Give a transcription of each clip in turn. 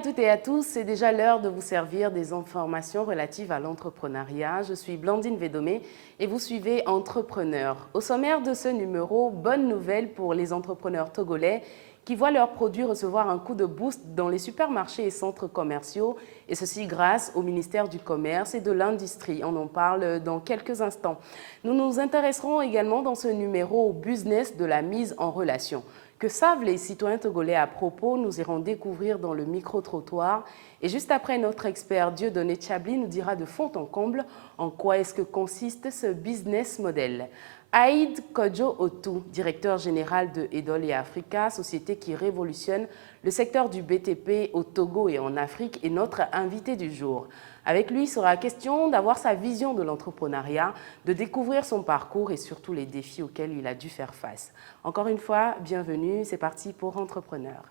à toutes et à tous, c'est déjà l'heure de vous servir des informations relatives à l'entrepreneuriat. Je suis Blandine Védomé et vous suivez Entrepreneur. Au sommaire de ce numéro, bonne nouvelle pour les entrepreneurs togolais qui voient leurs produits recevoir un coup de boost dans les supermarchés et centres commerciaux, et ceci grâce au ministère du Commerce et de l'Industrie. On en parle dans quelques instants. Nous nous intéresserons également dans ce numéro au business de la mise en relation. Que savent les citoyens togolais à propos? Nous irons découvrir dans le micro-trottoir. Et juste après, notre expert Dieudonné Tchabli nous dira de fond en comble en quoi est-ce que consiste ce business model. Aïd Kodjo Otu, directeur général de Edol et Africa, société qui révolutionne le secteur du BTP au Togo et en Afrique, est notre invité du jour. Avec lui, il sera question d'avoir sa vision de l'entrepreneuriat, de découvrir son parcours et surtout les défis auxquels il a dû faire face. Encore une fois, bienvenue, c'est parti pour Entrepreneur.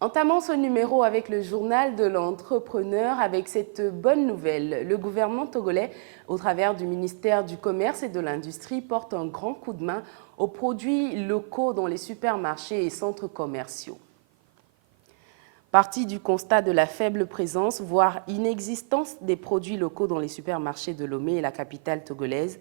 Entamons ce numéro avec le journal de l'entrepreneur avec cette bonne nouvelle. Le gouvernement togolais, au travers du ministère du Commerce et de l'Industrie, porte un grand coup de main aux produits locaux dans les supermarchés et centres commerciaux. Parti du constat de la faible présence, voire inexistence des produits locaux dans les supermarchés de Lomé, la capitale togolaise,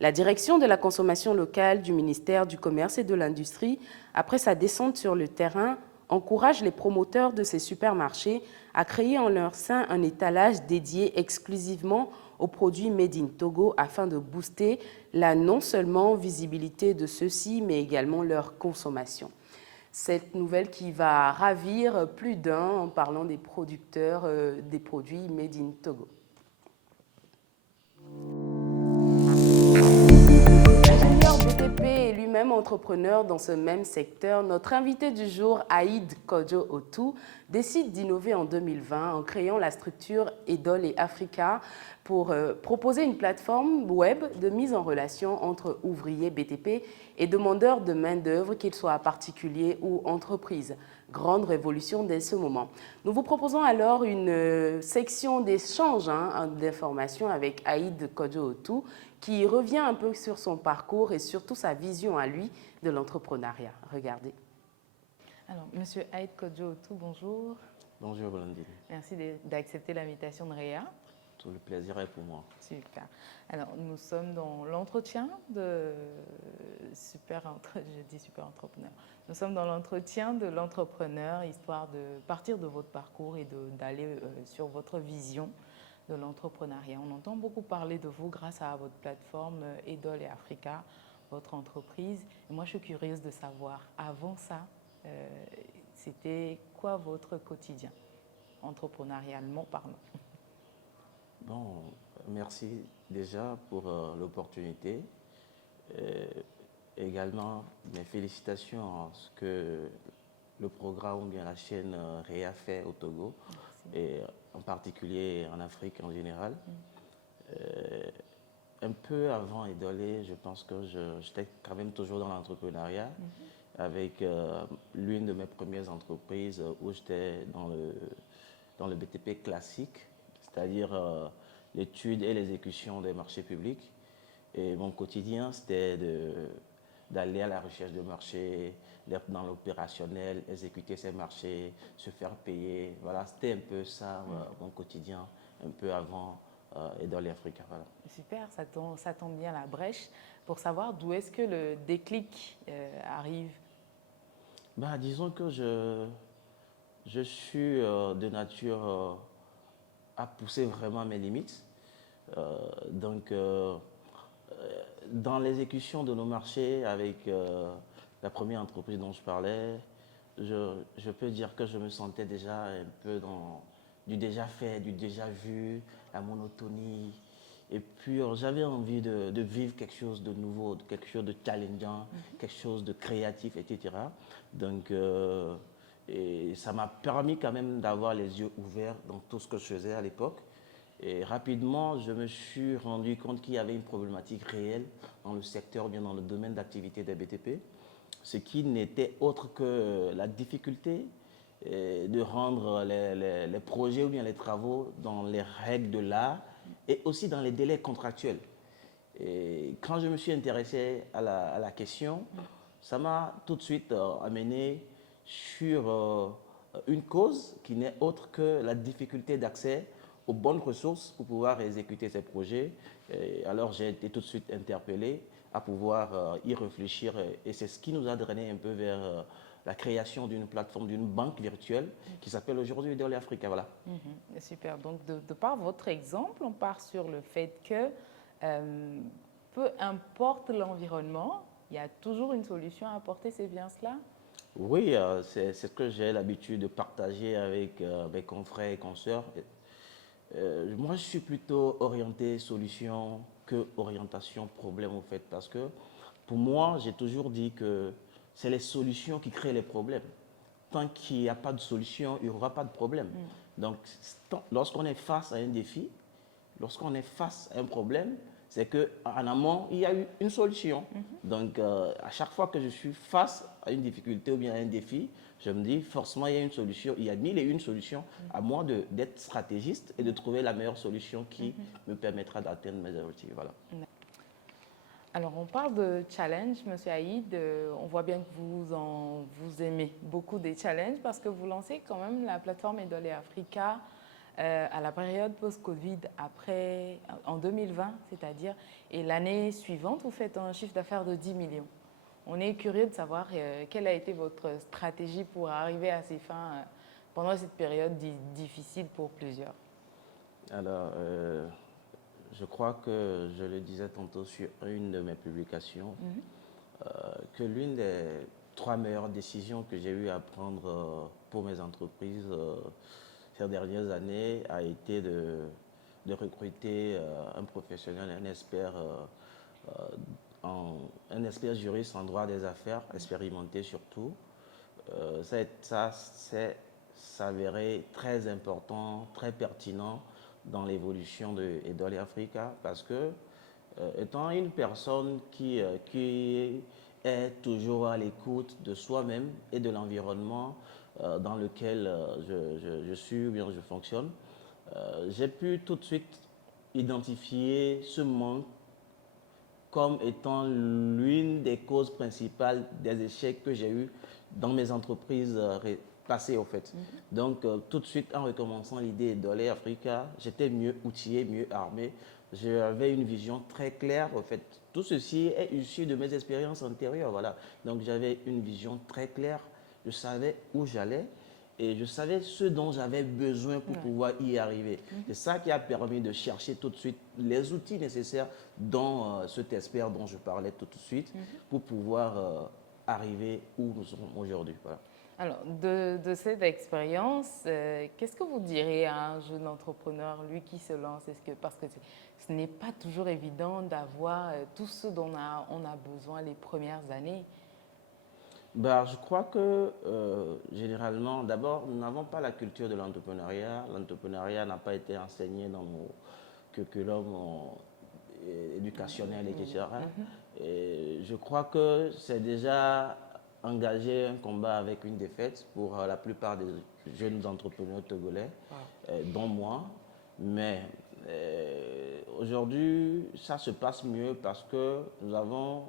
la direction de la consommation locale du ministère du Commerce et de l'Industrie, après sa descente sur le terrain, encourage les promoteurs de ces supermarchés à créer en leur sein un étalage dédié exclusivement aux produits Made in Togo afin de booster la non seulement visibilité de ceux-ci, mais également leur consommation. Cette nouvelle qui va ravir plus d'un en parlant des producteurs des produits Made in Togo. Ingénieur BTP et lui-même entrepreneur dans ce même secteur, notre invité du jour, Aïd Kodjo Otu, décide d'innover en 2020 en créant la structure Edol et Africa pour proposer une plateforme web de mise en relation entre ouvriers BTP et demandeurs de main-d'œuvre, qu'ils soient particuliers ou entreprises. Grande révolution dès ce moment. Nous vous proposons alors une section d'échange d'informations avec Aïd Kodjo Otu, qui revient un peu sur son parcours et surtout sa vision à lui de l'entrepreneuriat. Regardez. Alors, Monsieur Aïd Kodjo Otu, bonjour. Bonjour Blandine. Merci d'accepter l'invitation de Réa. Tout le plaisir est pour moi. Super. Alors, nous sommes dans l'entretien de je dis super entrepreneur. Nous sommes dans l'entretien de l'entrepreneur, histoire de partir de votre parcours et d'aller sur votre vision de l'entrepreneuriat. On entend beaucoup parler de vous grâce à votre plateforme Edol et Africa, votre entreprise. Et moi, je suis curieuse de savoir, avant ça, c'était quoi votre quotidien, entrepreneurialement parlant? Bon, merci déjà pour l'opportunité. Également, mes félicitations à ce que le programme ou bien la chaîne Réa fait au Togo, et en particulier en Afrique en général. Un peu avant Edolé, je pense que j'étais quand même toujours dans l'entrepreneuriat, avec l'une de mes premières entreprises où j'étais dans le BTP classique, c'est-à-dire l'étude et l'exécution des marchés publics. Et mon quotidien, c'était d'aller à la recherche de marchés, d'être dans l'opérationnel, exécuter ces marchés, se faire payer. Voilà, c'était un peu ça, mon quotidien, un peu avant Edol Africa. Voilà. Super, ça tombe bien la brèche pour savoir d'où est-ce que le déclic arrive. Bah, disons que je suis de nature à pousser vraiment mes limites. Donc, dans l'exécution de nos marchés avec la première entreprise dont je parlais, je peux dire que je me sentais déjà un peu dans du déjà fait, du déjà vu, la monotonie. Et puis, j'avais envie de vivre quelque chose de nouveau, quelque chose de challengeant, quelque chose de créatif, etc. Donc, et ça m'a permis quand même d'avoir les yeux ouverts dans tout ce que je faisais à l'époque. Et rapidement, je me suis rendu compte qu'il y avait une problématique réelle dans le secteur, bien dans le domaine d'activité des BTP, ce qui n'était autre que la difficulté de rendre les projets ou bien les travaux dans les règles de l'art et aussi dans les délais contractuels. Et quand je me suis intéressé à la question, ça m'a tout de suite amené sur une cause qui n'est autre que la difficulté d'accès aux bonnes ressources pour pouvoir exécuter ces projets. Et alors j'ai été tout de suite interpellé à pouvoir y réfléchir et c'est ce qui nous a drainé un peu vers la création d'une plateforme, d'une banque virtuelle qui s'appelle aujourd'hui Idole Africa. Voilà. Super. Donc, de par votre exemple, on part sur le fait que peu importe l'environnement, il y a toujours une solution à apporter, c'est bien cela? Oui, c'est ce que j'ai l'habitude de partager avec mes confrères et consoeurs. Moi, je suis plutôt orienté solution que orientation problème, au fait, parce que pour moi, j'ai toujours dit que c'est les solutions qui créent les problèmes. Tant qu'il n'y a pas de solution, il n'y aura pas de problème. Donc, lorsqu'on est face à un défi, lorsqu'on est face à un problème, c'est qu'en amont, il y a eu une solution. Donc, à chaque fois que je suis face à une difficulté ou bien à un défi, je me dis forcément il y a une solution. Il y a mille et une solutions. À moi d'être stratégiste et de trouver la meilleure solution qui me permettra d'atteindre mes objectifs. Voilà. Alors, on parle de challenge, Monsieur Haïd. On voit bien que vous aimez beaucoup des challenges parce que vous lancez quand même la plateforme Idole Africa à la période post-Covid, en 2020, c'est-à-dire, et l'année suivante, vous faites un chiffre d'affaires de 10 millions. On est curieux de savoir quelle a été votre stratégie pour arriver à ces fins pendant cette période difficile pour plusieurs. Alors, je crois que je le disais tantôt sur une de mes publications, que l'une des 3 meilleures décisions que j'ai eu à prendre pour mes entreprises ces dernières années a été de recruter un professionnel, un expert juriste en droit des affaires, expérimenté surtout. Ça s'est s'avéré très important, très pertinent dans l'évolution de Idole Africa parce que, étant une personne qui est toujours à l'écoute de soi-même et de l'environnement dans lequel je suis ou bien je fonctionne, j'ai pu tout de suite identifier ce manque comme étant l'une des causes principales des échecs que j'ai eus dans mes entreprises passées, au fait. Donc, tout de suite, en recommençant l'idée d'Idole Africa, j'étais mieux outillé, mieux armé. J'avais une vision très claire, au fait. Tout ceci est issu de mes expériences antérieures, voilà. Donc, j'avais une vision très claire. Je savais où j'allais et je savais ce dont j'avais besoin pour pouvoir y arriver. C'est ça qui a permis de chercher tout de suite les outils nécessaires dans cet expert dont je parlais tout de suite pour pouvoir arriver où nous sommes aujourd'hui. Voilà. Alors, de cette expérience, qu'est-ce que vous direz à un jeune entrepreneur, lui qui se lance? Parce que ce n'est pas toujours évident d'avoir tout ce dont on a besoin les premières années. Bah, je crois que généralement, d'abord, nous n'avons pas la culture de l'entrepreneuriat. L'entrepreneuriat n'a pas été enseigné dans nos curriculums éducationnels, etc. Et je crois que c'est déjà engager un combat avec une défaite pour la plupart des jeunes entrepreneurs togolais, dont moi. Mais aujourd'hui, ça se passe mieux parce que nous avons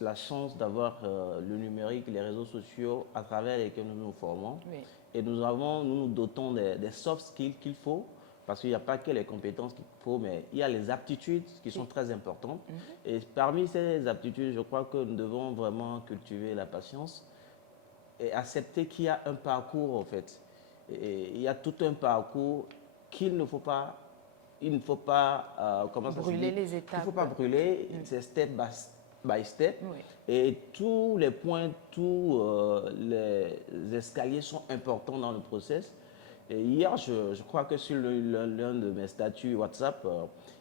la chance d'avoir le numérique, les réseaux sociaux à travers lesquels nous nous formons. Oui. Et nous nous dotons des soft skills qu'il faut, parce qu'il n'y a pas que les compétences qu'il faut, mais il y a les aptitudes qui sont très importantes. Et parmi ces aptitudes, je crois que nous devons vraiment cultiver la patience et accepter qu'il y a un parcours, en fait. Et il y a tout un parcours qu'il ne faut pas, Brûler les étapes. Il ne faut pas brûler, c'est step by step. Oui. Et tous les points, tous les escaliers sont importants dans le process. Et hier, je crois que sur l'un de mes statuts WhatsApp,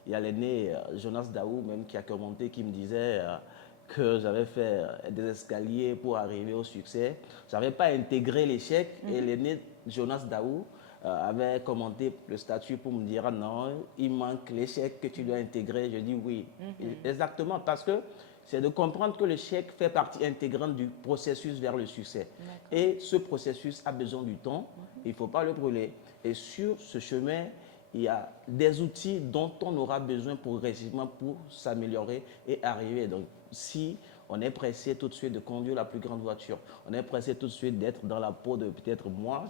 il y a l'aîné Jonas Daou même qui a commenté, qui me disait que j'avais fait des escaliers pour arriver au succès. Je n'avais pas intégré l'échec et l'aîné Jonas Daou avait commenté le statut pour me dire non, il manque l'échec que tu dois intégrer. Je dis oui, exactement, parce que c'est de comprendre que l'échec fait partie intégrante du processus vers le succès. Et ce processus a besoin du temps, il ne faut pas le brûler. Et sur ce chemin, il y a des outils dont on aura besoin progressivement pour s'améliorer et arriver. Donc, si on est pressé tout de suite de conduire la plus grande voiture. On est pressé tout de suite d'être dans la peau de peut-être moi,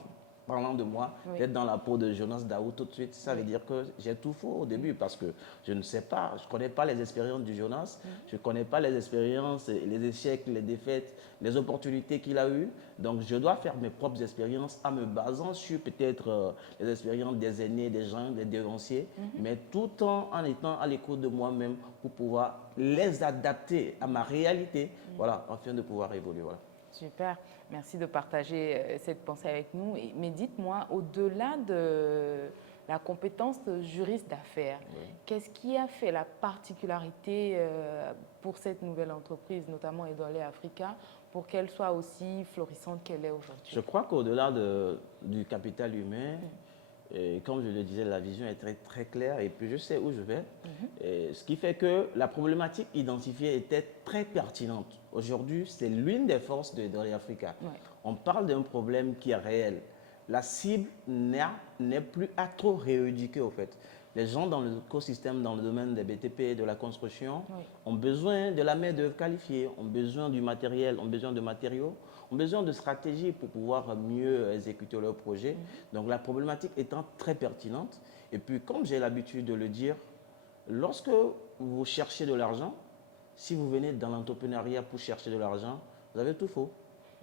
parlant de moi, Oui. d'être dans la peau de Jonas Daou tout de suite. Ça veut dire que j'ai tout faux au début parce que je ne sais pas, je ne connais pas les expériences du Jonas, je ne connais pas les expériences, les échecs, les défaites, les opportunités qu'il a eues. Donc je dois faire mes propres expériences en me basant sur peut-être les expériences des aînés, des gens, des dévanciers, mais tout en étant à l'écoute de moi-même pour pouvoir les adapter à ma réalité, voilà, afin de pouvoir évoluer. Voilà. Super, merci de partager cette pensée avec nous. Mais dites-moi, au-delà de la compétence de juriste d'affaires, qu'est-ce qui a fait la particularité pour cette nouvelle entreprise, notamment Edole Africa, pour qu'elle soit aussi florissante qu'elle est aujourd'hui? Je crois qu'au-delà du capital humain, et comme je le disais, la vision est très, très claire et puis je sais où je vais. Et ce qui fait que la problématique identifiée était très pertinente. Aujourd'hui, c'est l'une des forces de Edole Africa. On parle d'un problème qui est réel. La cible n'est plus à trop rééduquer au fait. Les gens dans l'écosystème, dans le domaine des BTP, de la construction, ont besoin de la main-d'œuvre qualifiée, ont besoin du matériel, ont besoin de matériaux, ont besoin de stratégies pour pouvoir mieux exécuter leurs projets. Donc la problématique étant très pertinente. Et puis, comme j'ai l'habitude de le dire, lorsque vous cherchez de l'argent, si vous venez dans l'entrepreneuriat pour chercher de l'argent, vous avez tout faux.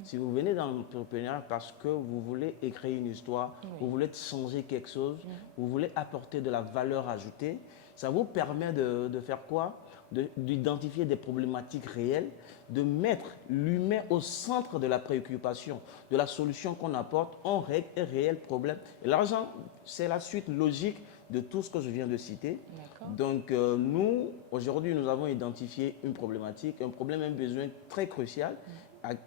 Si vous venez dans l'entrepreneuriat parce que vous voulez écrire une histoire, vous voulez changer quelque chose, vous voulez apporter de la valeur ajoutée, ça vous permet de faire quoi? D'identifier des problématiques réelles, de mettre l'humain au centre de la préoccupation, de la solution qu'on apporte, on règle un réel problème. Et l'argent, c'est la suite logique de tout ce que je viens de citer. Donc nous, aujourd'hui, nous avons identifié une problématique, un problème, un besoin très crucial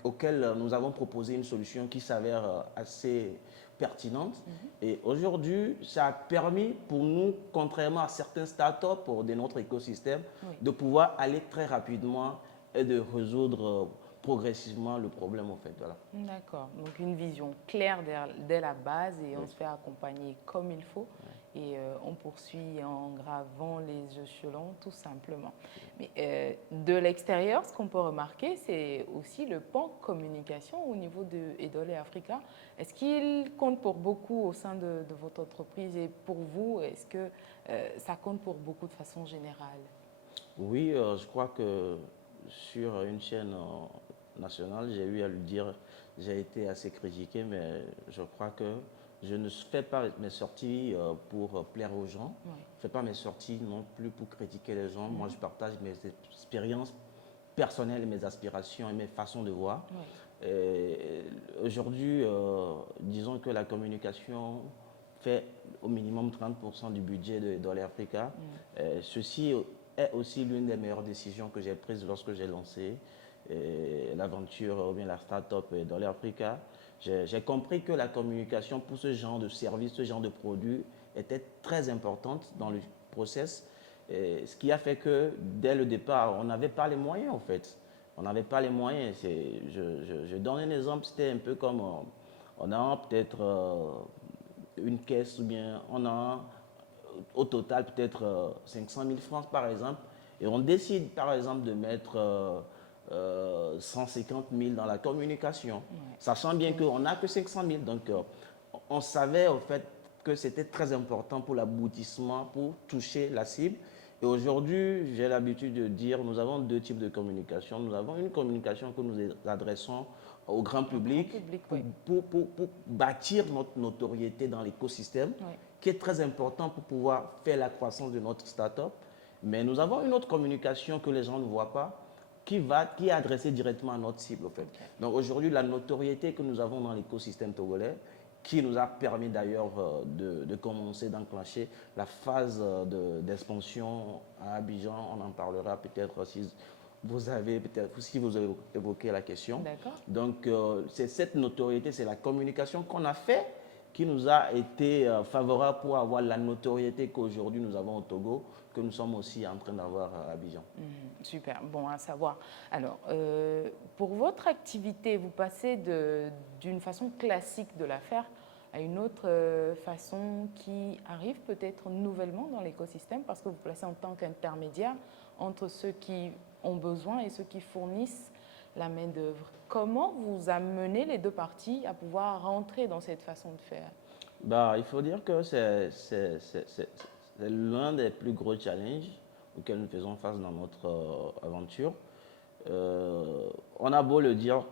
auquel nous avons proposé une solution qui s'avère assez pertinente. Et aujourd'hui, ça a permis pour nous, contrairement à certains startups de notre écosystème, de pouvoir aller très rapidement et de résoudre progressivement le problème en fait. Voilà. D'accord, donc une vision claire dès la base et on se fait accompagner comme il faut et on poursuit en gravant les échelons tout simplement. Mais de l'extérieur, ce qu'on peut remarquer, c'est aussi le pan communication au niveau de Edole Africa. Est-ce qu'il compte pour beaucoup au sein de votre entreprise et pour vous, est-ce que ça compte pour beaucoup de façon générale? Oui, je crois que sur une chaîne nationale, j'ai eu à le dire, j'ai été assez critiqué, mais je crois que je ne fais pas mes sorties pour plaire aux gens. Je ne fais pas mes sorties non plus pour critiquer les gens. Moi, je partage mes expériences personnelles, mes aspirations et mes façons de voir. Aujourd'hui, disons que la communication fait au minimum 30% du budget de Edole Africa. Ceci est aussi l'une des meilleures décisions que j'ai prises lorsque j'ai lancé l'aventure ou bien la start-up Edole Africa. J'ai compris que la communication pour ce genre de service, ce genre de produit était très importante dans le process. Ce qui a fait que dès le départ, on n'avait pas les moyens en fait. On n'avait pas les moyens. Je donne un exemple, c'était un peu comme on a peut-être une caisse ou bien on a au total peut-être 500 000 francs par exemple et on décide par exemple de mettre 150 000 dans la communication, sachant bien qu'on n'a que 500 000. Donc on savait en fait que c'était très important pour l'aboutissement, pour toucher la cible. Et aujourd'hui, j'ai l'habitude de dire, nous avons deux types de communication. Nous avons une communication que nous adressons au grand public, pour bâtir notre notoriété dans l'écosystème, qui est très important pour pouvoir faire la croissance de notre start-up. Mais nous avons une autre communication que les gens ne voient pas, qui est adressée directement à notre cible. En fait. Donc aujourd'hui, la notoriété que nous avons dans l'écosystème togolais, qui nous a permis d'ailleurs de commencer, d'enclencher la phase d'expansion à Abidjan. On en parlera peut-être si vous avez évoqué la question. Donc c'est cette notoriété, c'est la communication qu'on a fait qui nous a été favorable pour avoir la notoriété qu'aujourd'hui nous avons au Togo, que nous sommes aussi en train d'avoir à Abidjan. Super, bon à savoir. Alors, pour votre activité, vous passez d'une façon classique de la faire à une autre façon qui arrive peut-être nouvellement dans l'écosystème parce que vous placez en tant qu'intermédiaire entre ceux qui ont besoin et ceux qui fournissent la main-d'œuvre. Comment vous amenez les deux parties à pouvoir rentrer dans cette façon de faire? Bah, il faut dire que c'est l'un des plus gros challenges auxquels nous faisons face dans notre aventure. On a beau le dire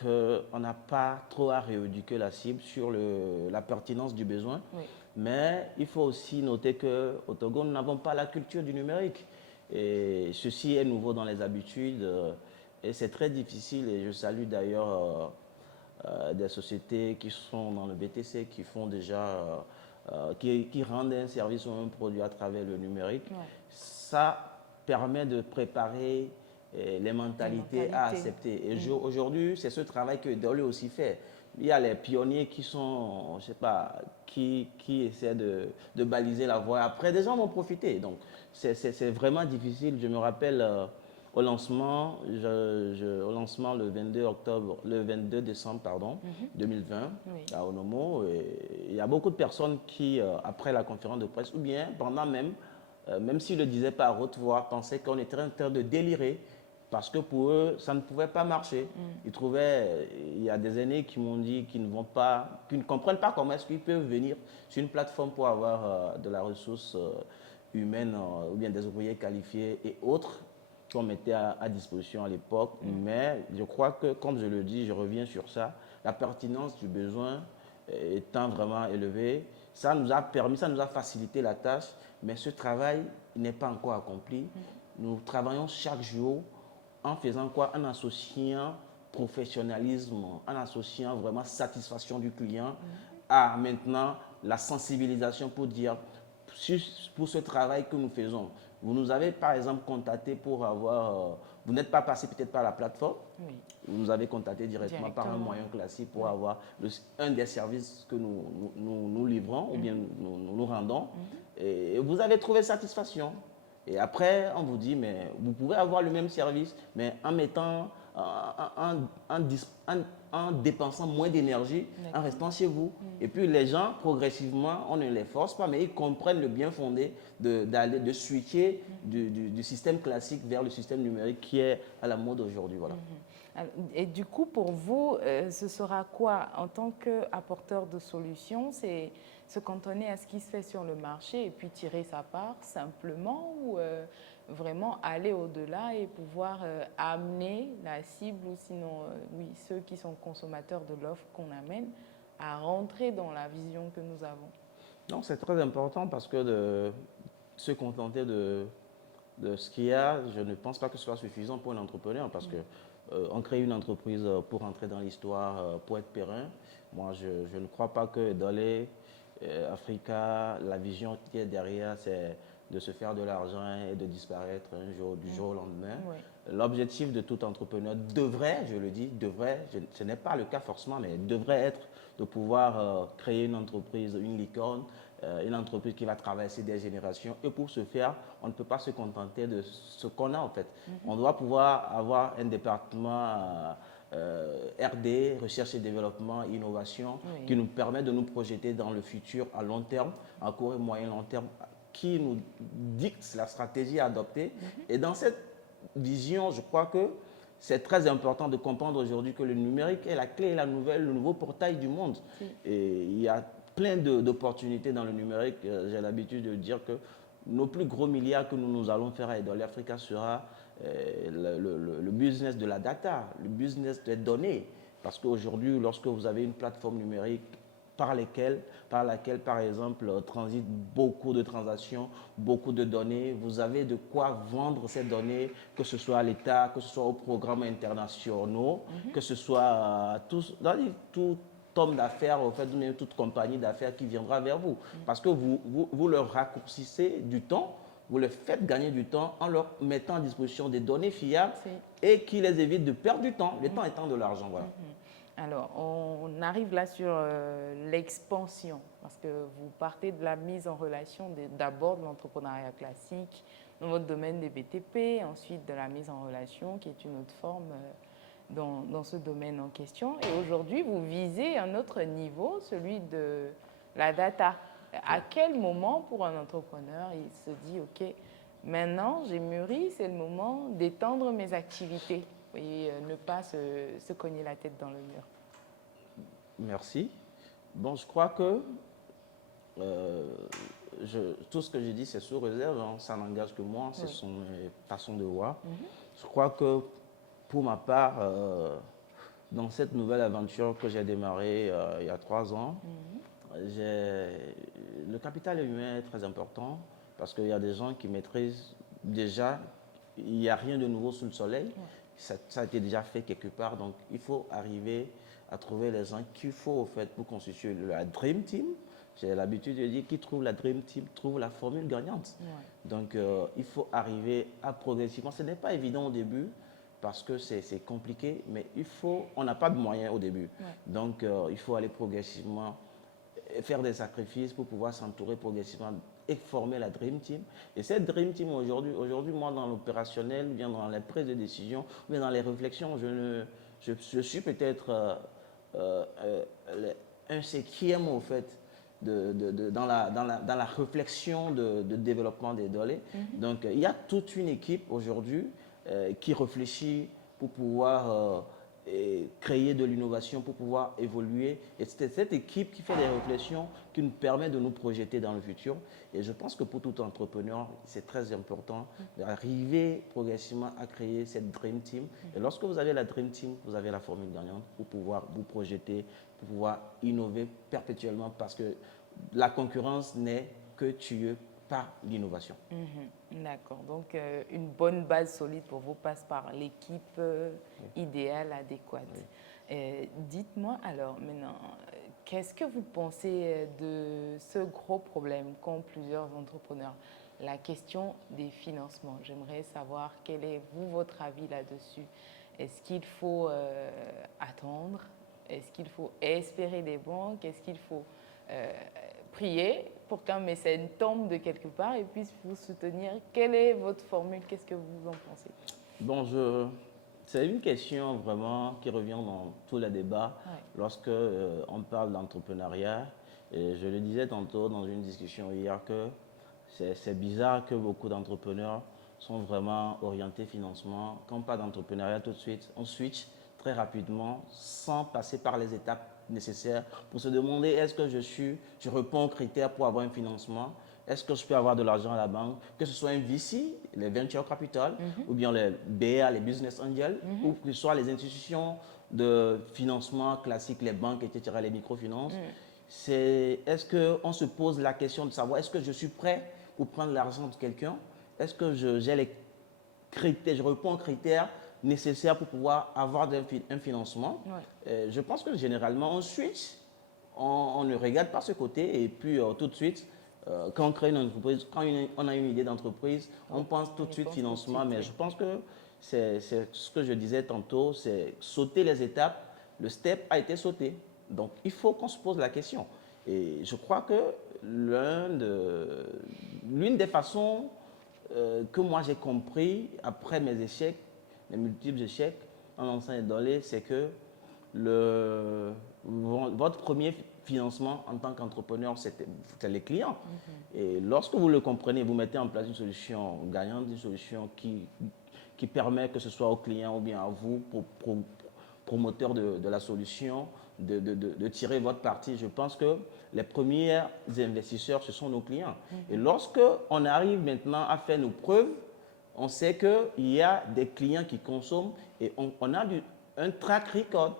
qu'on n'a pas trop à rééduquer la cible sur la pertinence du besoin, Oui. mais il faut aussi noter qu'au Togo, nous n'avons pas la culture du numérique. Et ceci est nouveau dans les habitudes et c'est très difficile. Et je salue d'ailleurs des sociétés qui sont dans le BTC, qui font déjà, qui rendent un service ou un produit à travers le numérique. Ouais. Ça permet de préparer les mentalités à accepter. Et aujourd'hui, c'est ce travail que Dolly aussi fait. Il y a les pionniers qui sont, je sais pas, qui essaient de baliser la voie. Après, des gens vont profiter. Donc, c'est vraiment difficile. Je me rappelle au lancement, au lancement le 22 décembre, pardon, 2020, Oui. à Onomo. Et il y a beaucoup de personnes qui, après la conférence de presse, ou bien pendant même s'ils ne le disaient pas à haute voix, pensaient qu'on était en train de délirer parce que pour eux, ça ne pouvait pas marcher. Ils trouvaient, il y a des aînés qui m'ont dit qu'ils ne comprennent pas comment est-ce qu'ils peuvent venir sur une plateforme pour avoir de la ressource humaine ou bien des ouvriers qualifiés et autres qu'on mettait à disposition à l'époque. Mais je crois que, comme je le dis, je reviens sur ça, la pertinence du besoin étant vraiment élevée, ça nous a permis, ça nous a facilité la tâche, mais ce travail n'est pas encore accompli. Nous travaillons chaque jour en faisant quoi? En associant professionnalisme, en associant vraiment satisfaction du client à maintenant la sensibilisation pour dire, pour ce travail que nous faisons. Vous nous avez par exemple contacté pour avoir, vous n'êtes pas passé peut-être par la plateforme, Oui. vous nous avez contacté directement par un moyen classique pour avoir un des services que nous livrons ou bien nous rendons. Et vous avez trouvé satisfaction. Et après, on vous dit, mais vous pouvez avoir le même service, mais en mettant, en dépensant moins d'énergie, en restant chez vous. Et puis les gens, progressivement, on ne les force pas, mais ils comprennent le bien fondé de switcher du système classique vers le système numérique qui est à la mode aujourd'hui. Voilà. Et du coup, pour vous, ce sera quoi en tant qu'apporteur de solutions? C'est se cantonner à ce qui se fait sur le marché et puis tirer sa part simplement ou vraiment aller au-delà et pouvoir amener la cible ou sinon oui, ceux qui sont consommateurs de l'offre qu'on amène à rentrer dans la vision que nous avons? Non, c'est très important parce que de se contenter de ce qu'il y a, je ne pense pas que ce soit suffisant pour un entrepreneur parce que on crée une entreprise pour entrer dans l'histoire, pour être périn. Moi, je ne crois pas que dans les Africa, la vision qui est derrière, c'est de se faire de l'argent et de disparaître un jour, du jour au lendemain. Oui. L'objectif de tout entrepreneur devrait, je le dis, ce n'est pas le cas forcément, mais devrait être de pouvoir créer une entreprise, une licorne, une entreprise qui va traverser des générations. Et pour ce faire, on ne peut pas se contenter de ce qu'on a en fait. On doit pouvoir avoir un département RD, recherche et développement, innovation, qui nous permet de nous projeter dans le futur à long terme, à court et moyen long terme, qui nous dicte la stratégie à adopter. Et dans cette vision, je crois que c'est très important de comprendre aujourd'hui que le numérique est la clé, le nouveau portail du monde. Et il y a plein d'opportunités dans le numérique. J'ai l'habitude de dire que nos plus gros milliards que nous allons faire à Edoli Africa sera le business de la data, le business des données. Parce qu'aujourd'hui, lorsque vous avez une plateforme numérique par laquelle, par exemple, transitent beaucoup de transactions, beaucoup de données. Vous avez de quoi vendre ces données, que ce soit à l'État, que ce soit aux programmes internationaux, que ce soit tout homme d'affaires, au fait, toute compagnie d'affaires qui viendra vers vous. Parce que vous leur raccourcissez du temps, vous leur faites gagner du temps en leur mettant à disposition des données fiables et qui les évitent de perdre du temps, le temps étant de l'argent. Voilà. Alors, on arrive là sur l'expansion, parce que vous partez de la mise en relation d'abord de l'entrepreneuriat classique, dans votre domaine des BTP, ensuite de la mise en relation, qui est une autre forme dans ce domaine en question. Et aujourd'hui, vous visez un autre niveau, celui de la data. À quel moment, pour un entrepreneur, il se dit, OK, Maintenant, j'ai mûri, c'est le moment d'étendre mes activités et ne pas se cogner la tête dans le mur. Merci. Bon, je crois que tout ce que j'ai dit, c'est sous réserve, hein, ça n'engage que moi, ce sont mes façons de voir. Je crois que pour ma part, dans cette nouvelle aventure que j'ai démarrée il y a 3 ans, le capital humain est très important parce qu'il y a des gens qui maîtrisent déjà, il n'y a rien de nouveau sous le soleil, ça a été déjà fait quelque part, donc il faut arriver à trouver les gens qu'il faut au fait pour constituer la Dream Team. J'ai l'habitude de dire qui trouve la Dream Team trouve la formule gagnante. Donc il faut arriver à progressivement, ce n'est pas évident au début, parce que c'est compliqué, mais on n'a pas de moyens au début. Donc, il faut aller progressivement, faire des sacrifices pour pouvoir s'entourer progressivement et former la Dream Team. Et cette Dream Team, aujourd'hui, moi, dans l'opérationnel, bien dans les prises de décision, bien dans les réflexions, je suis peut-être un cinquième, au fait, dans la réflexion de développement des données. Donc, il y a toute une équipe aujourd'hui qui réfléchit pour pouvoir créer de l'innovation, pour pouvoir évoluer. Et c'est cette équipe qui fait des réflexions qui nous permet de nous projeter dans le futur. Et je pense que pour tout entrepreneur, c'est très important d'arriver progressivement à créer cette Dream Team. Et lorsque vous avez la Dream Team, vous avez la formule gagnante pour pouvoir vous projeter, pour pouvoir innover perpétuellement parce que la concurrence n'est que tuée par l'innovation. D'accord. Donc, une bonne base solide pour vous passe par l'équipe idéale, adéquate. Dites-moi alors maintenant, qu'est-ce que vous pensez de ce gros problème qu'ont plusieurs entrepreneurs? La question des financements. J'aimerais savoir quel est, votre avis là-dessus. Est-ce qu'il faut attendre? Est-ce qu'il faut espérer des banques? Est-ce qu'il faut prier pour qu'un mécène tombe de quelque part et puisse vous soutenir? Quelle est votre formule? Qu'est-ce que vous en pensez? Bon, c'est une question vraiment qui revient dans tous les débats lorsque on parle d'entrepreneuriat. Et je le disais tantôt dans une discussion hier que c'est bizarre que beaucoup d'entrepreneurs sont vraiment orientés financement. Quand on parle d'entrepreneuriat, tout de suite, on switch très rapidement sans passer par les étapes nécessaires pour se demander est-ce que je réponds aux critères pour avoir un financement, est-ce que je peux avoir de l'argent à la banque, que ce soit un VC, les venture capital, ou bien les BA, les business angels, ou que ce soit les institutions de financement classiques, les banques, etc., les microfinances. Est-ce qu'on se pose la question de savoir est-ce que je suis prêt pour prendre l'argent de quelqu'un, est-ce que j'ai les critères, je réponds aux critères nécessaires pour pouvoir avoir un financement. Je pense que généralement, on switch, on ne regarde pas ce côté et puis tout de suite, quand on crée une entreprise, quand on a une idée d'entreprise, on pense tout de suite financement. Mais je pense que c'est ce que je disais tantôt, c'est sauter les étapes. Le step a été sauté. Donc, il faut qu'on se pose la question. Et je crois que l'une des façons que moi j'ai compris après mes échecs, les multiples échecs en lançant les données, c'est que votre premier financement en tant qu'entrepreneur, c'est les clients. Et lorsque vous le comprenez, vous mettez en place une solution gagnante, une solution qui permet que ce soit aux clients ou bien à vous, promoteurs de la solution, de tirer votre parti. Je pense que les premiers investisseurs, ce sont nos clients. Et lorsque on arrive maintenant à faire nos preuves, on sait qu'il y a des clients qui consomment et on a un track record.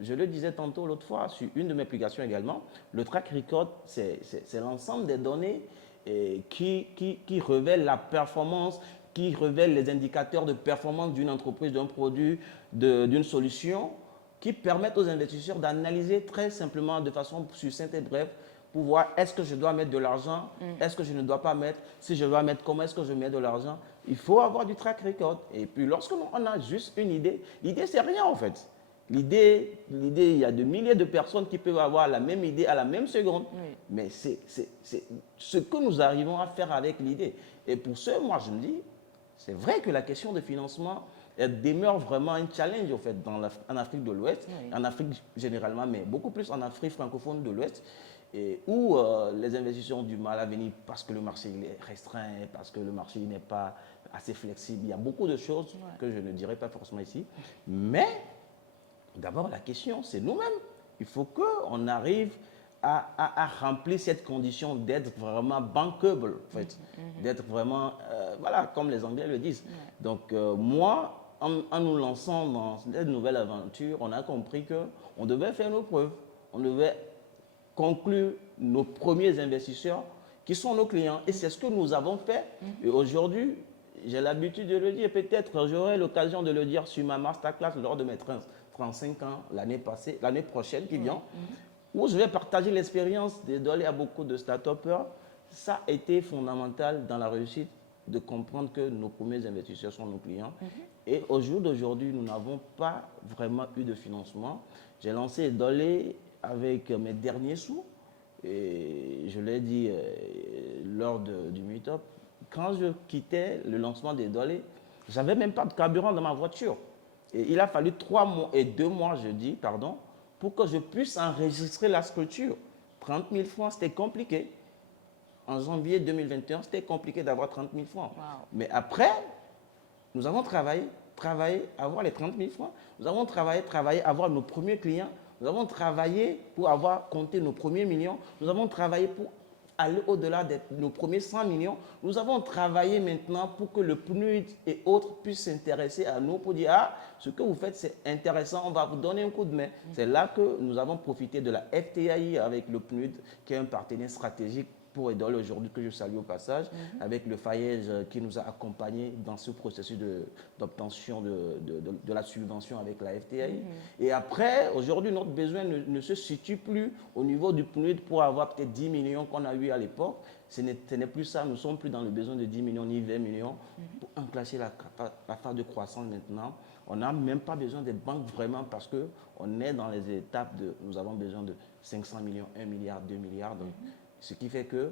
Je le disais tantôt l'autre fois sur une de mes publications également. Le track record, c'est l'ensemble des données qui révèlent la performance, qui révèlent les indicateurs de performance d'une entreprise, d'un produit, d'une solution, qui permettent aux investisseurs d'analyser très simplement, de façon succincte et brève, pour voir est-ce que je dois mettre de l'argent, est-ce que je ne dois pas mettre, si je dois mettre, comment est-ce que je mets de l'argent. Il faut avoir du track record. Et puis lorsqu'on a juste une idée, l'idée c'est rien en fait. L'idée, il y a de milliers de personnes qui peuvent avoir la même idée à la même seconde. Mais c'est ce que nous arrivons à faire avec l'idée. Et pour ce, moi je me dis, c'est vrai que la question de financement, elle demeure vraiment un challenge en fait, en Afrique de l'Ouest, en Afrique généralement, mais beaucoup plus en Afrique francophone de l'Ouest. et où les investisseurs ont du mal à venir parce que le marché il est restreint, parce que le marché n'est pas assez flexible. Il y a beaucoup de choses que je ne dirai pas forcément ici. Mais d'abord, la question, c'est nous-mêmes. Il faut qu'on arrive à remplir cette condition d'être vraiment bankable, en fait. D'être vraiment, voilà, comme les Anglais le disent. Donc, moi, en nous lançant dans cette nouvelle aventure, on a compris qu'on devait faire nos preuves. On devait conclure nos premiers investisseurs qui sont nos clients. Et c'est ce que nous avons fait. Et aujourd'hui, j'ai l'habitude de le dire. Peut-être j'aurai l'occasion de le dire sur ma masterclass lors de mes 35 ans l'année prochaine qui vient, où je vais partager l'expérience de donner à beaucoup de start-upers. Ça a été fondamental dans la réussite de comprendre que nos premiers investisseurs sont nos clients. Et au jour d'aujourd'hui, nous n'avons pas vraiment eu de financement. J'ai lancé Dolé avec mes derniers sous. Et je l'ai dit lors du meet-up, quand je quittais le lancement des Dolé, je n'avais même pas de carburant dans ma voiture. Et il a fallu 3 mois et 2 mois, je dis, pardon, pour que je puisse enregistrer la structure. 30 000 francs, c'était compliqué. En janvier 2021, c'était compliqué d'avoir 30 000 francs. Wow. Mais après, nous avons travaillé, avoir les 30 000 francs. Nous avons travaillé, avoir nos premiers clients. Nous avons travaillé pour avoir compté nos premiers millions. Nous avons travaillé pour aller au-delà de nos premiers 100 millions. Nous avons travaillé maintenant pour que le PNUD et autres puissent s'intéresser à nous pour dire « Ah, ce que vous faites, c'est intéressant, on va vous donner un coup de main. » C'est là que nous avons profité de la FTAI avec le PNUD, qui est un partenaire stratégique pour Edol aujourd'hui, que je salue au passage, avec le FAEJ qui nous a accompagnés dans ce processus d'obtention de la subvention avec la FTAI. Et après, aujourd'hui, notre besoin ne se situe plus au niveau du PNUD pour avoir peut-être 10 millions qu'on a eu à l'époque. Ce n'est plus ça, nous ne sommes plus dans le besoin de 10 millions ni 20 millions pour enclencher la phase de croissance maintenant. On n'a même pas besoin des banques vraiment parce qu'on est dans les étapes de, nous avons besoin de 500 millions, 1 milliard, 2 milliards. Donc, ce qui fait que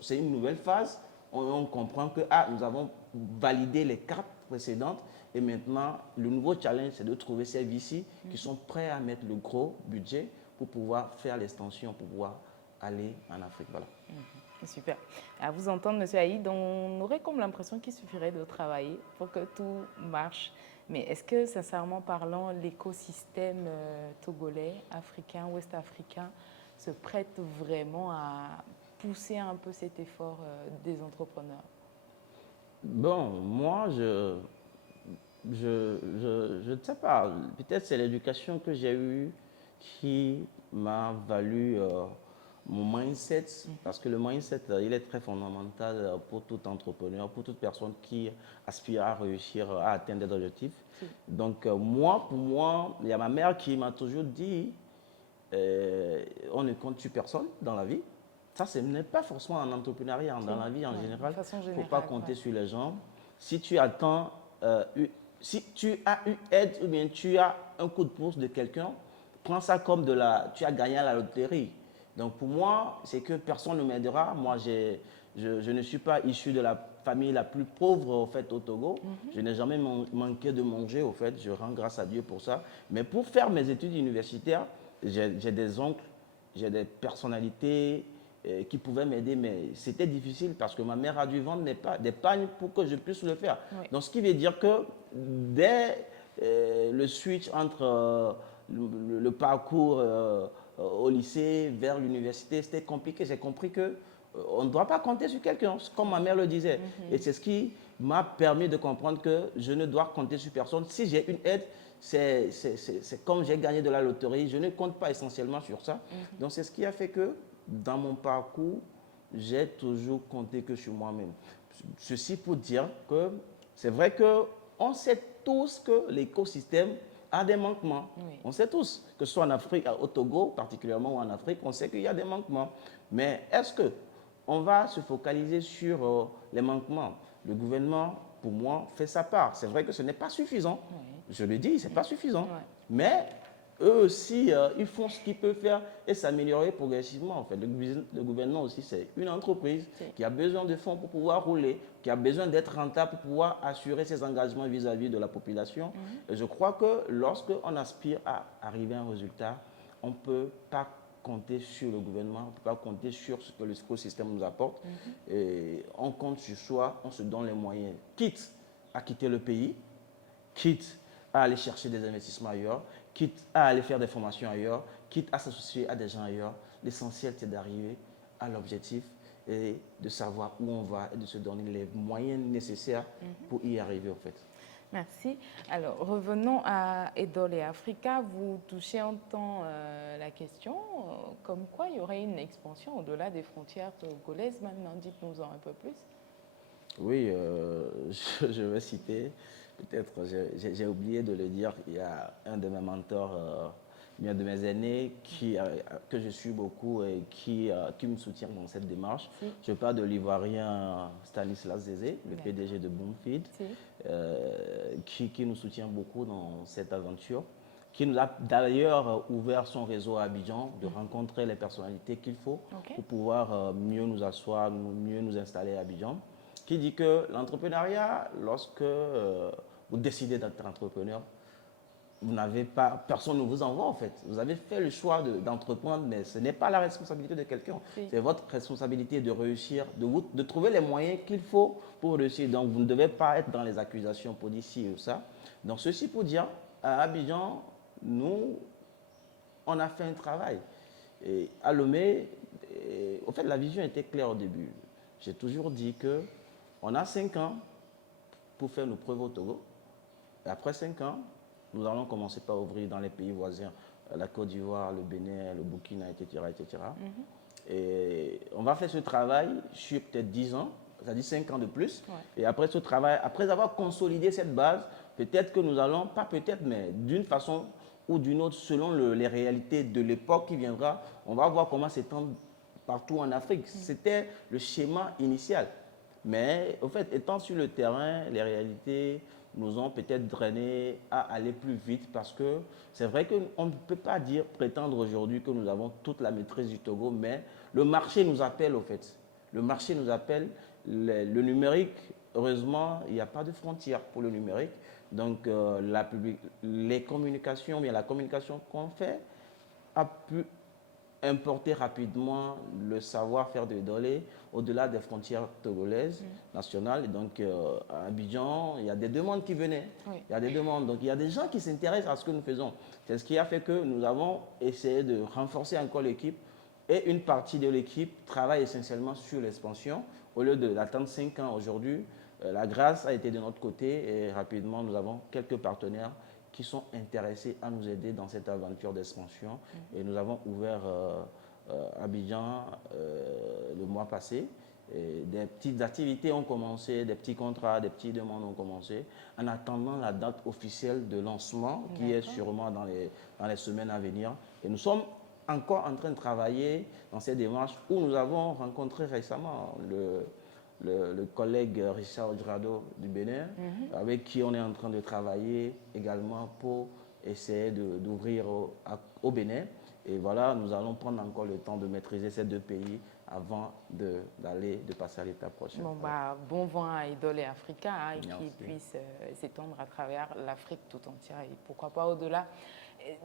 c'est une nouvelle phase. On comprend que nous avons validé les 4 précédentes et maintenant, le nouveau challenge, c'est de trouver ces VC qui sont prêts à mettre le gros budget pour pouvoir faire l'extension, pour pouvoir aller en Afrique. Voilà. Super. À vous entendre, M. Haïd, on aurait comme l'impression qu'il suffirait de travailler pour que tout marche. Mais est-ce que, sincèrement parlant, l'écosystème togolais, africain, ouest-africain, se prête vraiment à pousser un peu cet effort des entrepreneurs? Bon, moi, je ne sais pas. Peut-être c'est l'éducation que j'ai eue qui m'a valu mon mindset, parce que le mindset, il est très fondamental pour tout entrepreneur, pour toute personne qui aspire à réussir, à atteindre des objectifs. Donc, pour moi, il y a ma mère qui m'a toujours dit, on ne compte sur personne dans la vie. Ça, ce n'est pas forcément en entrepreneuriat, dans la vie en général. Il ne faut pas compter sur les gens. Si tu attends, si tu as eu aide ou bien tu as un coup de pouce de quelqu'un, prends ça comme tu as gagné à la loterie. Donc pour moi, c'est que personne ne m'aidera. Moi, je ne suis pas issu de la famille la plus pauvre au fait, au Togo. Je n'ai jamais manqué de manger, au fait. Je rends grâce à Dieu pour ça. Mais pour faire mes études universitaires, j'ai des oncles, j'ai des personnalités qui pouvaient m'aider, mais c'était difficile parce que ma mère a dû vendre des pagnes pour que je puisse le faire. Oui. Donc, ce qui veut dire que dès le switch entre le parcours au lycée vers l'université, c'était compliqué. J'ai compris que on ne doit pas compter sur quelqu'un, comme ma mère le disait. Et c'est ce qui m'a permis de comprendre que je ne dois compter sur personne. Si j'ai une aide, c'est comme j'ai gagné de la loterie, je ne compte pas essentiellement sur ça. Donc, c'est ce qui a fait que dans mon parcours, j'ai toujours compté que sur moi-même. Ceci pour dire que c'est vrai qu'on sait tous que l'écosystème a des manquements. Oui. On sait tous, que ce soit en Afrique, au Togo particulièrement ou en Afrique, on sait qu'il y a des manquements. Mais est-ce qu'on va se focaliser sur les manquements? Le gouvernement, pour moi, fait sa part. C'est vrai que ce n'est pas suffisant. Oui. Je le dis, ce n'est pas suffisant. Oui. Mais eux aussi, ils font ce qu'ils peuvent faire et s'améliorer progressivement. En fait, le gouvernement aussi, c'est une entreprise qui a besoin de fonds pour pouvoir rouler, qui a besoin d'être rentable pour pouvoir assurer ses engagements vis-à-vis de la population. Et je crois que lorsqu'on aspire à arriver à un résultat, on ne peut pas compter sur le gouvernement, on ne peut pas compter sur ce que le système nous apporte. Et on compte sur soi, on se donne les moyens, quitte à quitter le pays, quitte à aller chercher des investissements ailleurs, quitte à aller faire des formations ailleurs, quitte à s'associer à des gens ailleurs. L'essentiel, c'est d'arriver à l'objectif et de savoir où on va et de se donner les moyens nécessaires pour y arriver, en fait. Merci. Alors, revenons à Edol et Africa. Vous touchez en temps la question, comme quoi il y aurait une expansion au-delà des frontières togolaises maintenant. Dites-nous-en un peu plus. Oui, je vais citer, peut-être, j'ai oublié de le dire, il y a un de mes mentors, bien de mes aînés, que je suis beaucoup et qui me soutient dans cette démarche. Si. Je parle de l'Ivoirien Stanislas Zézé, le PDG de Boomfeed, Si. qui nous soutient beaucoup dans cette aventure, qui nous a d'ailleurs ouvert son réseau à Abidjan, de rencontrer les personnalités qu'il faut pour pouvoir mieux nous asseoir, mieux nous installer à Abidjan, qui dit que l'entrepreneuriat, lorsque vous décidez d'être entrepreneur, vous n'avez pas, personne ne vous envoie en fait. Vous avez fait le choix d'entreprendre, mais ce n'est pas la responsabilité de quelqu'un. Si. C'est votre responsabilité de réussir, de trouver les moyens qu'il faut pour réussir. Donc vous ne devez pas être dans les accusations pour dire ci ou ça. Donc ceci pour dire, à Abidjan, nous, on a fait un travail. Et à Lomé, au fait, la vision était claire au début. J'ai toujours dit que on a 5 ans pour faire nos preuves au Togo. Et après 5 ans, nous allons commencer par ouvrir dans les pays voisins, la Côte d'Ivoire, le Bénin, le Burkina, etc. etc. Et on va faire ce travail sur peut-être 10 ans, c'est-à-dire 5 ans de plus. Et après ce travail, après avoir consolidé cette base, peut-être que nous allons, pas peut-être, mais d'une façon ou d'une autre, selon les réalités de l'époque qui viendra, on va voir comment s'étendre partout en Afrique. C'était le schéma initial. Mais au fait, étant sur le terrain, les réalités nous ont peut-être drainé à aller plus vite parce que c'est vrai qu'on ne peut pas prétendre aujourd'hui que nous avons toute la maîtrise du Togo, mais le marché nous appelle au fait. Le marché nous appelle. Le numérique, heureusement, il n'y a pas de frontières pour le numérique. Donc les communications, bien la communication qu'on fait a pu importer rapidement le savoir-faire de Dolé au-delà des frontières togolaises nationales. Et donc, à Abidjan, il y a des demandes qui venaient. Il y a des demandes. Donc, il y a des gens qui s'intéressent à ce que nous faisons. C'est ce qui a fait que nous avons essayé de renforcer encore l'équipe. Et une partie de l'équipe travaille essentiellement sur l'expansion. Au lieu d'attendre 5 ans aujourd'hui, la grâce a été de notre côté. Et rapidement, nous avons quelques partenaires qui sont intéressés à nous aider dans cette aventure d'expansion. Et nous avons ouvert Abidjan le mois passé. Et des petites activités ont commencé, des petits contrats, des petites demandes ont commencé, en attendant la date officielle de lancement qui est sûrement dans les semaines à venir. Et nous sommes encore en train de travailler dans ces démarches où nous avons rencontré récemment le collègue Richard Ojrado du Bénin, avec qui on est en train de travailler également pour essayer d'ouvrir au Bénin. Et voilà, nous allons prendre encore le temps de maîtriser ces 2 pays avant de passer à l'étape prochaine. Bon, bon vent à Edol et Africa, et qui puisse s'étendre à travers l'Afrique tout entière et pourquoi pas au-delà.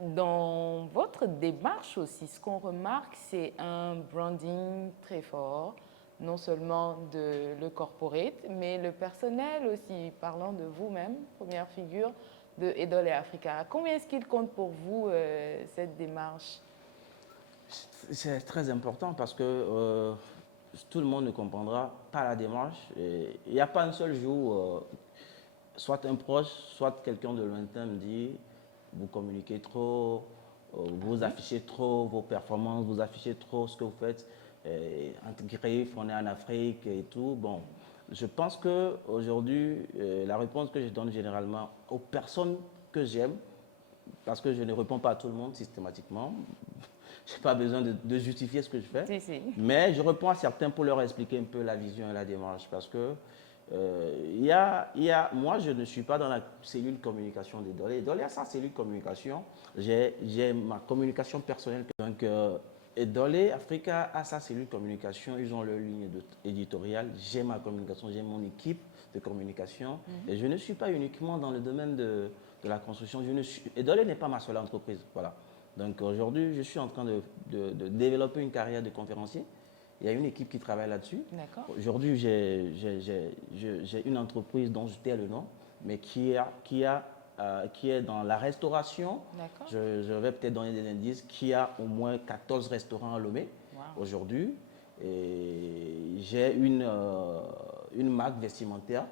Dans votre démarche aussi, ce qu'on remarque, c'est un branding très fort, non seulement de le corporate, mais le personnel aussi, parlant de vous-même, première figure de Edol et Africa. Combien est-ce qu'il compte pour vous cette démarche? C'est très important parce que tout le monde ne comprendra pas la démarche. Il n'y a pas un seul jour, soit un proche, soit quelqu'un de lointain me dit vous communiquez trop, vous affichez trop vos performances, vous affichez trop ce que vous faites. Entre griffes, on est en Afrique et tout. Bon, je pense qu'aujourd'hui, la réponse que je donne généralement aux personnes que j'aime, parce que je ne réponds pas à tout le monde systématiquement, je n'ai pas besoin de justifier ce que je fais, mais je réponds à certains pour leur expliquer un peu la vision et la démarche. Parce que moi, je ne suis pas dans la cellule communication des Dolé. Dolé a sa cellule communication. J'ai ma communication personnelle. Donc, Dolé Africa a sa cellule communication. Ils ont leur ligne éditoriale. J'ai ma communication, j'ai mon équipe de communication. Et je ne suis pas uniquement dans le domaine de la construction. Dolé n'est pas ma seule entreprise. Voilà. Donc aujourd'hui, je suis en train de développer une carrière de conférencier. Il y a une équipe qui travaille là-dessus. D'accord. Aujourd'hui, j'ai une entreprise dont je tais le nom, mais qui est dans la restauration. D'accord. Je vais peut-être donner des indices, qui a au moins 14 restaurants à Lomé aujourd'hui. Et j'ai une marque vestimentaire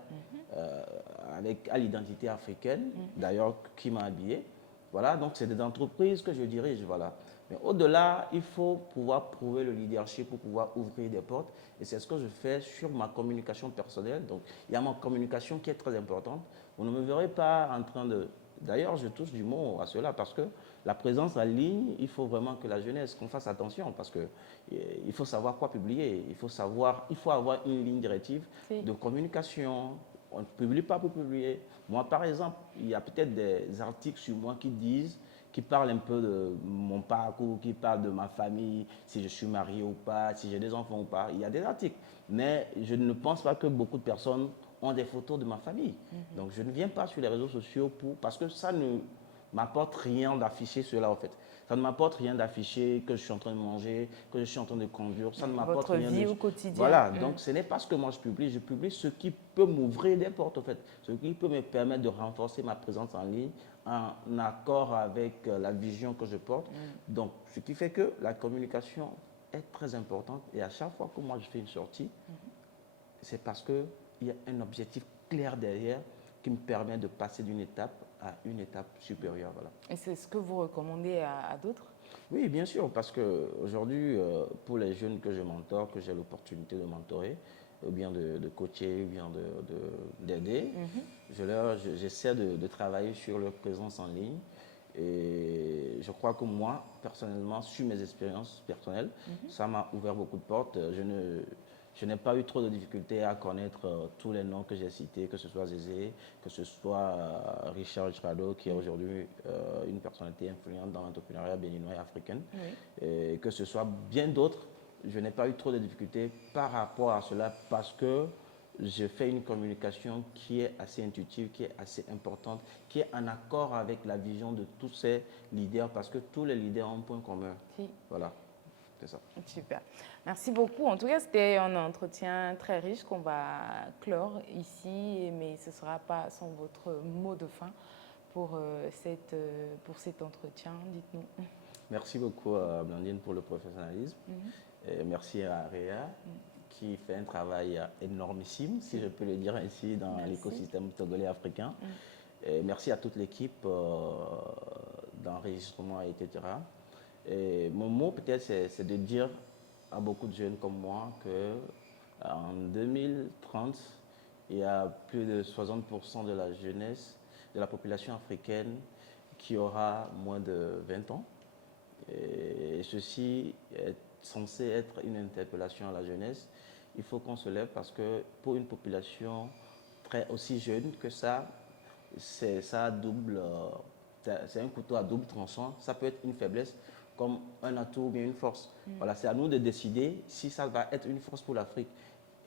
à l'identité africaine, d'ailleurs, qui m'a habillé. Voilà, donc c'est des entreprises que je dirige, voilà. Mais au-delà, il faut pouvoir prouver le leadership pour pouvoir ouvrir des portes. Et c'est ce que je fais sur ma communication personnelle. Donc, il y a ma communication qui est très importante. Vous ne me verrez pas en train de... D'ailleurs, je touche du mot à cela parce que la présence en ligne, il faut vraiment que la jeunesse, qu'on fasse attention parce qu'il faut savoir quoi publier. Il faut avoir une ligne directive de communication. On ne publie pas pour publier. Moi, par exemple, il y a peut-être des articles sur moi qui parlent un peu de mon parcours, qui parlent de ma famille, si je suis marié ou pas, si j'ai des enfants ou pas. Il y a des articles. Mais je ne pense pas que beaucoup de personnes ont des photos de ma famille. Donc, je ne viens pas sur les réseaux sociaux parce que ça ne m'apporte rien d'afficher cela, en fait. Ça ne m'apporte rien d'afficher que je suis en train de manger, que je suis en train de conduire. Ça ne m'apporte rien. Votre vie au quotidien. Voilà, donc ce n'est pas ce que moi je publie ce qui peut m'ouvrir des portes, en fait. Ce qui peut me permettre de renforcer ma présence en ligne en accord avec la vision que je porte. Donc, ce qui fait que la communication est très importante. Et à chaque fois que moi je fais une sortie, c'est parce qu'il y a un objectif clair derrière qui me permet de passer d'une étape à une étape supérieure. Voilà. Et c'est ce que vous recommandez à d'autres? Oui, bien sûr, parce qu'aujourd'hui, pour les jeunes que je mentor, que j'ai l'opportunité de mentorer, ou bien de coacher, ou bien d'aider, j'essaie de travailler sur leur présence en ligne. Et je crois que moi, personnellement, sur mes expériences personnelles, ça m'a ouvert beaucoup de portes. Je n'ai pas eu trop de difficultés à connaître tous les noms que j'ai cités, que ce soit Zézé, que ce soit Richard Girado, qui est aujourd'hui une personnalité influente dans l'entrepreneuriat béninois et africain, et que ce soit bien d'autres. Je n'ai pas eu trop de difficultés par rapport à cela parce que je fais une communication qui est assez intuitive, qui est assez importante, qui est en accord avec la vision de tous ces leaders parce que tous les leaders ont un point commun. Voilà. C'est ça. Super. Merci beaucoup. En tout cas, c'était un entretien très riche qu'on va clore ici, mais ce ne sera pas sans votre mot de fin pour cet entretien. Dites-nous. Merci beaucoup, Blandine, pour le professionnalisme. Et merci à Réa, qui fait un travail énormissime, si je peux le dire ainsi, dans l'écosystème togolais africain. Et merci à toute l'équipe d'enregistrement, etc. Et mon mot, peut-être, c'est de dire à beaucoup de jeunes comme moi qu'en 2030, il y a plus de 60% de la jeunesse, de la population africaine qui aura moins de 20 ans. Et ceci est censé être une interpellation à la jeunesse. Il faut qu'on se lève parce que pour une population aussi jeune que ça, c'est un couteau à double tranchant. Ça peut être une faiblesse comme un atout ou bien une force. Voilà, c'est à nous de décider si ça va être une force pour l'Afrique.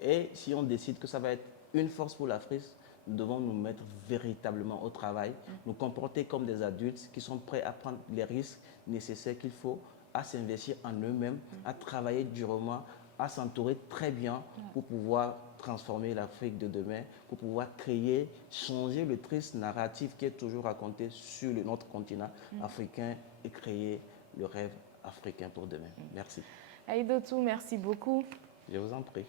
Et si on décide que ça va être une force pour l'Afrique, nous devons nous mettre véritablement au travail, nous comporter comme des adultes qui sont prêts à prendre les risques nécessaires qu'il faut, à s'investir en eux-mêmes, à travailler durement, à s'entourer très bien pour pouvoir transformer l'Afrique de demain, pour pouvoir créer, changer le triste narratif qui est toujours raconté sur notre continent africain et créer le rêve africain pour demain. Merci. Aïdotou, merci beaucoup. Je vous en prie.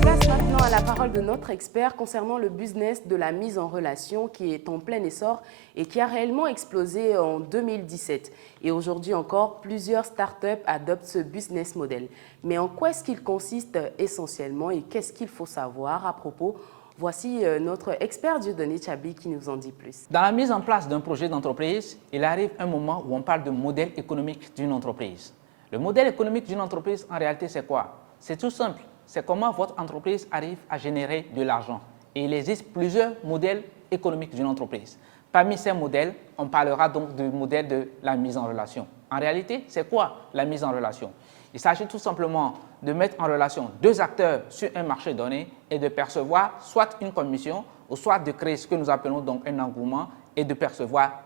Place maintenant à la parole de notre expert concernant le business de la mise en relation qui est en plein essor et qui a réellement explosé en 2017. Et aujourd'hui encore, plusieurs startups adoptent ce business model. Mais en quoi est-ce qu'il consiste essentiellement et qu'est-ce qu'il faut savoir à propos? Voici notre expert Dieudonné Tchabi qui nous en dit plus. Dans la mise en place d'un projet d'entreprise, il arrive un moment où on parle de modèle économique d'une entreprise. Le modèle économique d'une entreprise, en réalité, c'est quoi? C'est tout simple. C'est comment votre entreprise arrive à générer de l'argent. Et il existe plusieurs modèles économiques d'une entreprise. Parmi ces modèles, on parlera donc du modèle de la mise en relation. En réalité, c'est quoi la mise en relation? Il s'agit tout simplement de mettre en relation deux acteurs sur un marché donné et de percevoir soit une commission ou ou soit de créer ce que nous appelons donc un engouement et de percevoir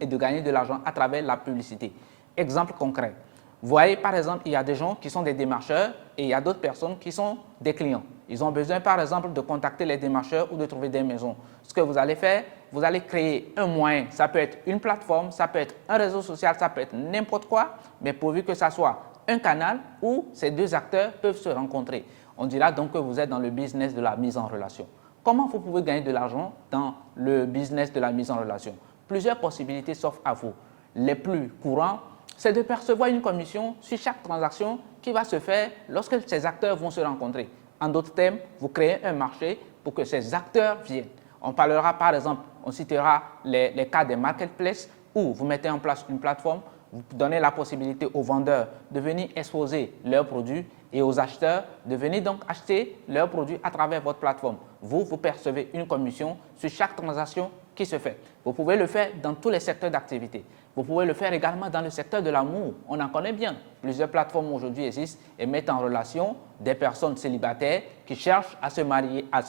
et de gagner de l'argent à travers la publicité. Exemple concret. Vous voyez, par exemple, il y a des gens qui sont des démarcheurs et il y a d'autres personnes qui sont des clients. Ils ont besoin, par exemple, de contacter les démarcheurs ou de trouver des maisons. Ce que vous allez faire, vous allez créer un moyen. Ça peut être une plateforme, ça peut être un réseau social, ça peut être n'importe quoi, mais pourvu que ça soit un canal où ces deux acteurs peuvent se rencontrer. On dira donc que vous êtes dans le business de la mise en relation. Comment vous pouvez gagner de l'argent dans le business de la mise en relation? Plusieurs possibilités s'offrent à vous. Les plus courants, c'est de percevoir une commission sur chaque transaction qui va se faire lorsque ces acteurs vont se rencontrer. En d'autres termes, vous créez un marché pour que ces acteurs viennent. On parlera par exemple, on citera les cas des marketplaces où vous mettez en place une plateforme, vous donnez la possibilité aux vendeurs de venir exposer leurs produits et aux acheteurs de venir donc acheter leurs produits à travers votre plateforme. Vous percevez une commission sur chaque transaction qui se fait. Vous pouvez le faire dans tous les secteurs d'activité. Vous pouvez le faire également dans le secteur de l'amour. On en connaît bien. Plusieurs plateformes aujourd'hui existent et mettent en relation des personnes célibataires qui cherchent à se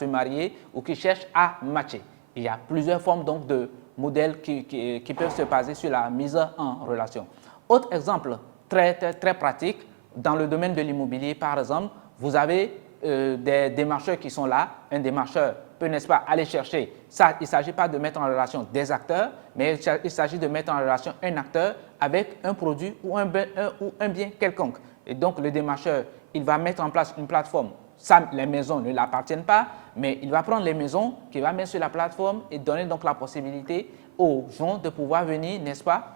marier ou qui cherchent à matcher. Il y a plusieurs formes donc de modèles qui peuvent se baser sur la mise en relation. Autre exemple très pratique, dans le domaine de l'immobilier par exemple, vous avez des démarcheurs qui sont là. Un démarcheur peut, n'est-ce pas, aller chercher. Ça, il ne s'agit pas de mettre en relation des acteurs, mais il s'agit de mettre en relation un acteur avec un produit ou un bien quelconque. Et donc, le démarcheur, il va mettre en place une plateforme. Ça, les maisons ne l'appartiennent pas, mais il va prendre les maisons qu'il va mettre sur la plateforme et donner donc la possibilité aux gens de pouvoir venir, n'est-ce pas,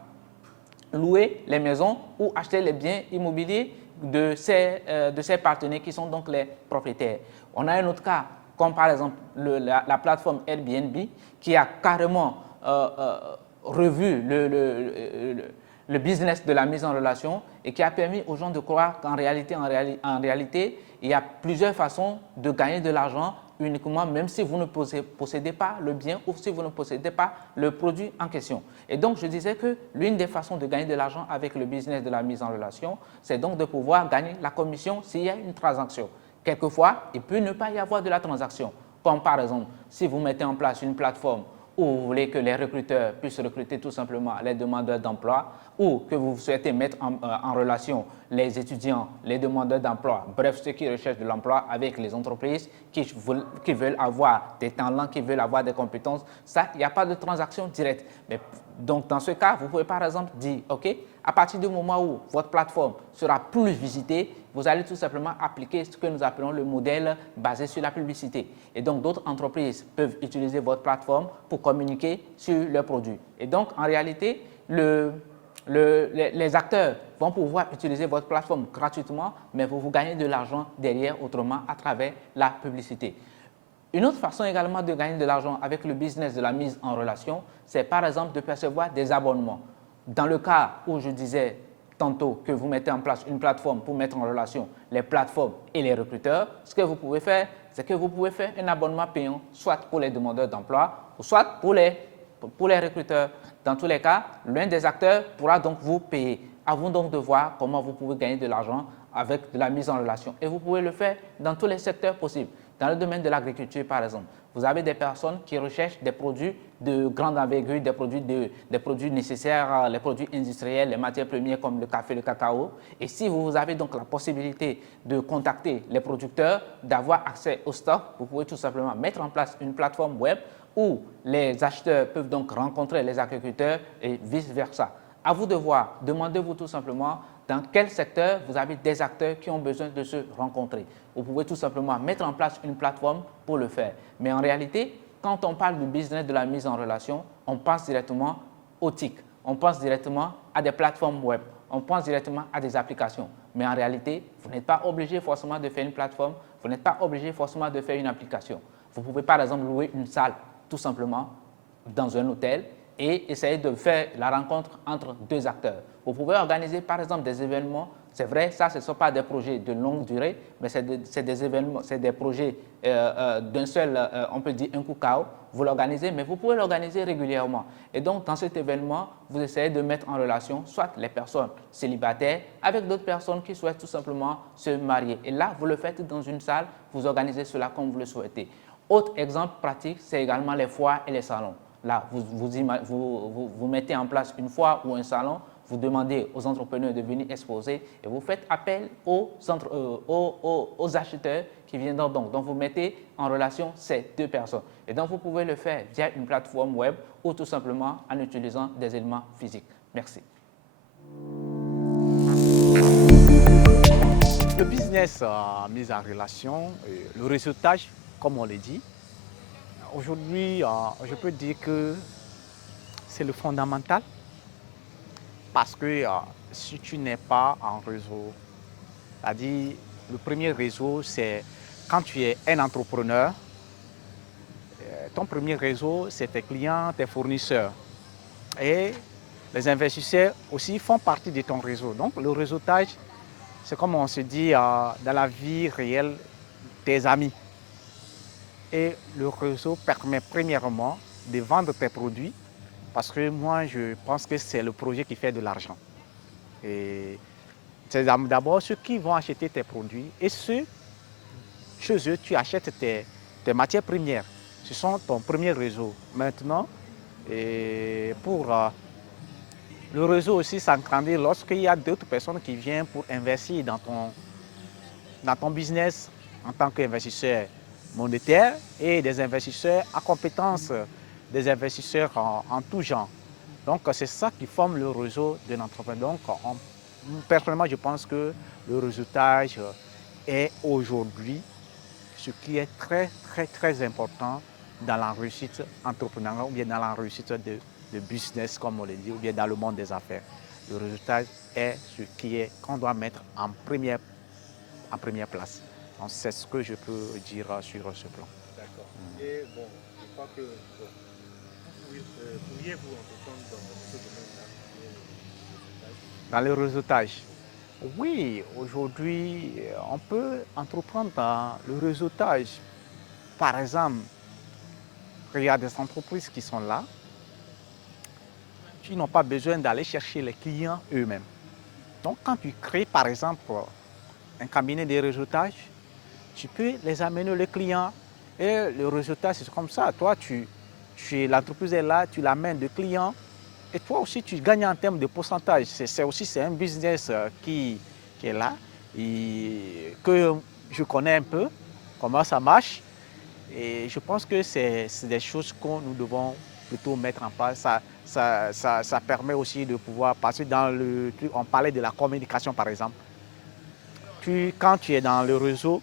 louer les maisons ou acheter les biens immobiliers de ces partenaires qui sont donc les propriétaires. On a un autre cas, comme par exemple la plateforme Airbnb, qui a carrément revu le business de la mise en relation et qui a permis aux gens de croire qu'en réalité, il y a plusieurs façons de gagner de l'argent uniquement, même si vous ne possédez pas le bien ou si vous ne possédez pas le produit en question. Et donc, je disais que l'une des façons de gagner de l'argent avec le business de la mise en relation, c'est donc de pouvoir gagner la commission s'il y a une transaction. Quelquefois, il peut ne pas y avoir de la transaction. Comme par exemple, si vous mettez en place une plateforme où vous voulez que les recruteurs puissent recruter tout simplement les demandeurs d'emploi ou que vous souhaitez mettre en relation les étudiants, les demandeurs d'emploi, bref, ceux qui recherchent de l'emploi avec les entreprises qui veulent avoir des talents, qui veulent avoir des compétences, ça, il n'y a pas de transaction directe. Mais, donc, dans ce cas, vous pouvez par exemple dire, OK, à partir du moment où votre plateforme sera plus visitée, vous allez tout simplement appliquer ce que nous appelons le modèle basé sur la publicité. Et donc, d'autres entreprises peuvent utiliser votre plateforme pour communiquer sur leurs produits. Et donc, en réalité, les acteurs vont pouvoir utiliser votre plateforme gratuitement, mais vous gagnez de l'argent derrière autrement à travers la publicité. Une autre façon également de gagner de l'argent avec le business de la mise en relation, c'est par exemple de percevoir des abonnements. Dans le cas où je disais tantôt que vous mettez en place une plateforme pour mettre en relation les plateformes et les recruteurs, ce que vous pouvez faire, c'est que vous pouvez faire un abonnement payant, soit pour les demandeurs d'emploi, ou soit pour les recruteurs. Dans tous les cas, l'un des acteurs pourra donc vous payer. À vous donc de voir comment vous pouvez gagner de l'argent avec de la mise en relation. Et vous pouvez le faire dans tous les secteurs possibles. Dans le domaine de l'agriculture, par exemple, vous avez des personnes qui recherchent des produits de grande envergure, des produits nécessaires, les produits industriels, les matières premières comme le café, le cacao. Et si vous avez donc la possibilité de contacter les producteurs, d'avoir accès au stock, vous pouvez tout simplement mettre en place une plateforme web où les acheteurs peuvent donc rencontrer les agriculteurs et vice-versa. À vous de voir, demandez-vous tout simplement dans quel secteur vous avez des acteurs qui ont besoin de se rencontrer. Vous pouvez tout simplement mettre en place une plateforme pour le faire. Mais en réalité, quand on parle du business de la mise en relation, on pense directement au TIC, on pense directement à des plateformes web, on pense directement à des applications. Mais en réalité, vous n'êtes pas obligé forcément de faire une plateforme, vous n'êtes pas obligé forcément de faire une application. Vous pouvez par exemple louer une salle tout simplement dans un hôtel et essayer de faire la rencontre entre deux acteurs. Vous pouvez organiser par exemple des événements. C'est vrai, ça, ce ne sont pas des projets de longue durée, mais c'est des événements, c'est des projets d'un seul, on peut dire un coup KO. Vous l'organisez, mais vous pouvez l'organiser régulièrement. Et donc, dans cet événement, vous essayez de mettre en relation soit les personnes célibataires avec d'autres personnes qui souhaitent tout simplement se marier. Et là, vous le faites dans une salle, vous organisez cela comme vous le souhaitez. Autre exemple pratique, c'est également les foires et les salons. Là, vous mettez en place une foire ou un salon, vous demandez aux entrepreneurs de venir exposer et vous faites appel aux acheteurs qui viendront donc vous mettez en relation ces deux personnes. Et donc, vous pouvez le faire via une plateforme web ou tout simplement en utilisant des éléments physiques. Merci. Le business mis en relation, le réseautage, comme on le dit, aujourd'hui, je peux dire que c'est le fondamental parce que si tu n'es pas en réseau, c'est-à-dire le premier réseau, c'est quand tu es un entrepreneur, ton premier réseau, c'est tes clients, tes fournisseurs. Et les investisseurs aussi font partie de ton réseau. Donc le réseautage, c'est comme on se dit dans la vie réelle, tes amis. Et le réseau permet premièrement de vendre tes produits parce que moi, je pense que c'est le projet qui fait de l'argent. Et c'est d'abord ceux qui vont acheter tes produits et ceux, chez eux, tu achètes tes matières premières. Ce sont ton premier réseau. Maintenant, pour le réseau aussi s'agrandit lorsqu'il y a d'autres personnes qui viennent pour investir dans ton business en tant qu'investisseur monétaire et des investisseurs à compétences, des investisseurs en tout genre. Donc c'est ça qui forme le réseau de l'entrepreneur. Donc personnellement, je pense que le réseautage est aujourd'hui ce qui est très, très, très important dans la réussite entrepreneuriale ou bien dans la réussite de business, comme on le dit, ou bien dans le monde des affaires. Le résultat est ce qu'on doit mettre en première place. Donc, c'est ce que je peux dire sur ce plan. D'accord. Et bon, je crois que pourriez-vous entreprendre dans ce domaine-là? Dans le réseautage, oui, aujourd'hui, on peut entreprendre dans le réseautage. Par exemple, il y a des entreprises qui sont là, qui n'ont pas besoin d'aller chercher les clients eux-mêmes. Donc, quand tu crées, par exemple, un cabinet de réseautage, tu peux les amener les clients. Et le réseautage, c'est comme ça. Toi, l'entreprise est là, tu l'amènes de clients. Et toi aussi, tu gagnes en termes de pourcentage. C'est un business qui est là, et que je connais un peu, comment ça marche. Et je pense que c'est des choses que nous devons plutôt mettre en place. Ça permet aussi de pouvoir passer on parlait de la communication par exemple. Quand tu es dans le réseau,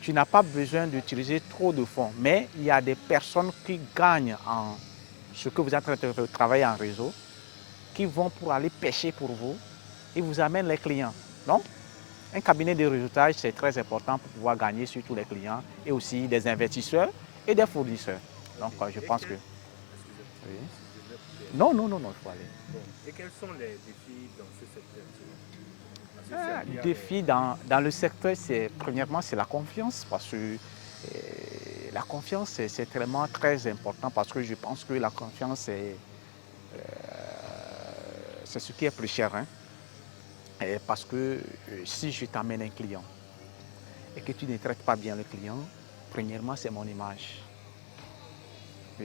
tu n'as pas besoin d'utiliser trop de fonds. Mais il y a des personnes qui gagnent en ce que vous êtes en train de travailler en réseau, qui vont pour aller pêcher pour vous et vous amènent les clients. Donc, un cabinet de réseautage, c'est très important pour pouvoir gagner sur tous les clients et aussi des investisseurs et des fournisseurs. Donc, je pense que... Oui. Non, il faut aller. Bon. Et quels sont les défis dans ce secteur? Les défis dans le secteur, premièrement, c'est la confiance. Parce que la confiance, c'est vraiment très important parce que je pense que la confiance, c'est ce qui est plus cher. Hein? Parce que si je t'amène un client et que tu ne traites pas bien le client, premièrement, c'est mon image.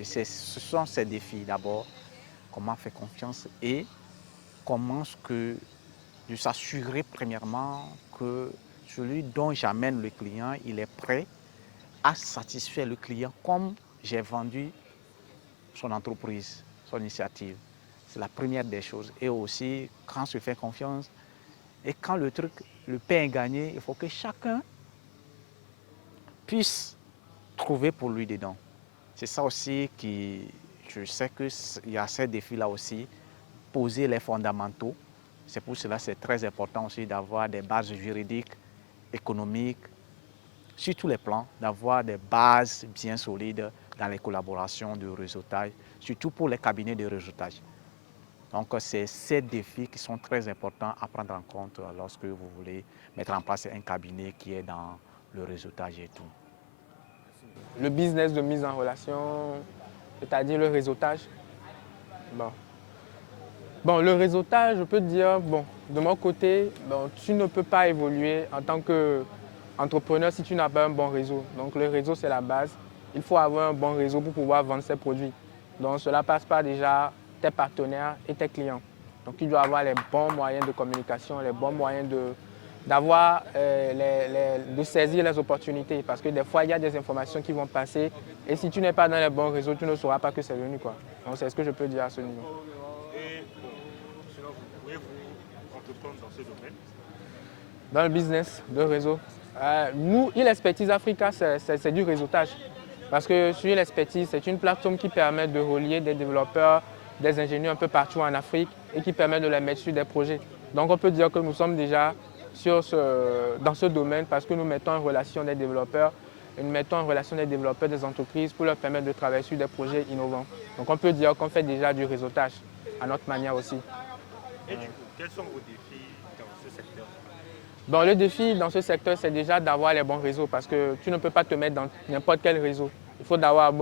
Ce sont ces défis d'abord. Comment faire confiance et comment de s'assurer premièrement que celui dont j'amène le client, il est prêt à satisfaire le client comme j'ai vendu son entreprise, son initiative. C'est la première des choses. Et aussi, quand se fait confiance, et quand le pain est gagné, il faut que chacun puisse trouver pour lui dedans. C'est ça aussi je sais qu'il y a ces défis-là aussi, poser les fondamentaux. C'est pour cela que c'est très important aussi d'avoir des bases juridiques, économiques, sur tous les plans, d'avoir des bases bien solides dans les collaborations de réseautage, surtout pour les cabinets de réseautage. Donc, c'est ces défis qui sont très importants à prendre en compte lorsque vous voulez mettre en place un cabinet qui est dans le réseautage et tout. Le business de mise en relation, c'est-à-dire le réseautage. Bon, le réseautage, je peux te dire, de mon côté, tu ne peux pas évoluer en tant qu'entrepreneur si tu n'as pas un bon réseau. Donc, le réseau, c'est la base. il faut avoir un bon réseau pour pouvoir vendre ses produits. Donc cela passe par déjà tes partenaires et tes clients. Donc tu dois avoir les bons moyens de communication, les bons moyens de saisir les opportunités. Parce que des fois, il y a des informations qui vont passer et si tu n'es pas dans les bons réseaux, tu ne sauras pas que c'est venu, quoi. Donc c'est ce que je peux dire à ce niveau. Et bon, sinon, pourriez-vous entreprendre dans ce domaine? Dans le business de réseau, nous, e-Expertise Africa, c'est du réseautage. Parce que sur e-Expertise, c'est une plateforme qui permet de relier des développeurs, des ingénieurs un peu partout en Afrique et qui permet de les mettre sur des projets. Donc on peut dire que nous sommes déjà dans ce domaine parce que nous mettons en relation des développeurs, des entreprises pour leur permettre de travailler sur des projets innovants. Donc on peut dire qu'on fait déjà du réseautage à notre manière aussi. Et du coup, quels sont vos défis dans ce secteur? Bon, le défi dans ce secteur, c'est déjà d'avoir les bons réseaux parce que tu ne peux pas te mettre dans n'importe quel réseau. Il faut d'avoir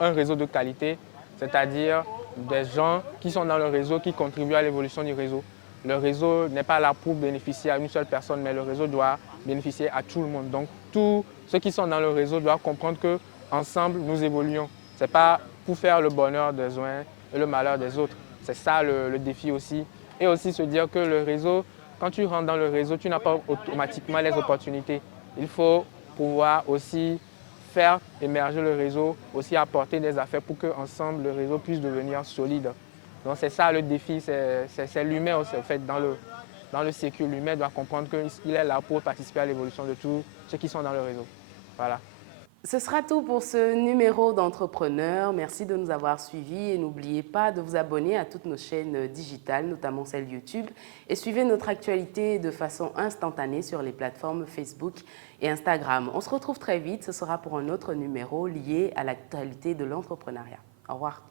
un réseau de qualité, c'est-à-dire des gens qui sont dans le réseau, qui contribuent à l'évolution du réseau. Le réseau n'est pas là pour bénéficier à une seule personne, mais le réseau doit bénéficier à tout le monde. Donc, tous ceux qui sont dans le réseau doivent comprendre qu'ensemble, nous évoluons. Ce n'est pas pour faire le bonheur des uns et le malheur des autres. C'est ça le défi aussi. Et aussi se dire que le réseau, quand tu rentres dans le réseau, tu n'as pas automatiquement les opportunités. Il faut pouvoir aussi faire émerger le réseau, aussi apporter des affaires pour qu'ensemble, le réseau puisse devenir solide. Donc c'est ça le défi, c'est l'humain en fait, dans le sécu. L'humain doit comprendre qu'il est là pour participer à l'évolution de tous ceux qui sont dans le réseau. Voilà. Ce sera tout pour ce numéro d'Entrepreneur. Merci de nous avoir suivis et n'oubliez pas de vous abonner à toutes nos chaînes digitales, notamment celle YouTube, et suivez notre actualité de façon instantanée sur les plateformes Facebook et Instagram. On se retrouve très vite, ce sera pour un autre numéro lié à l'actualité de l'entrepreneuriat. Au revoir.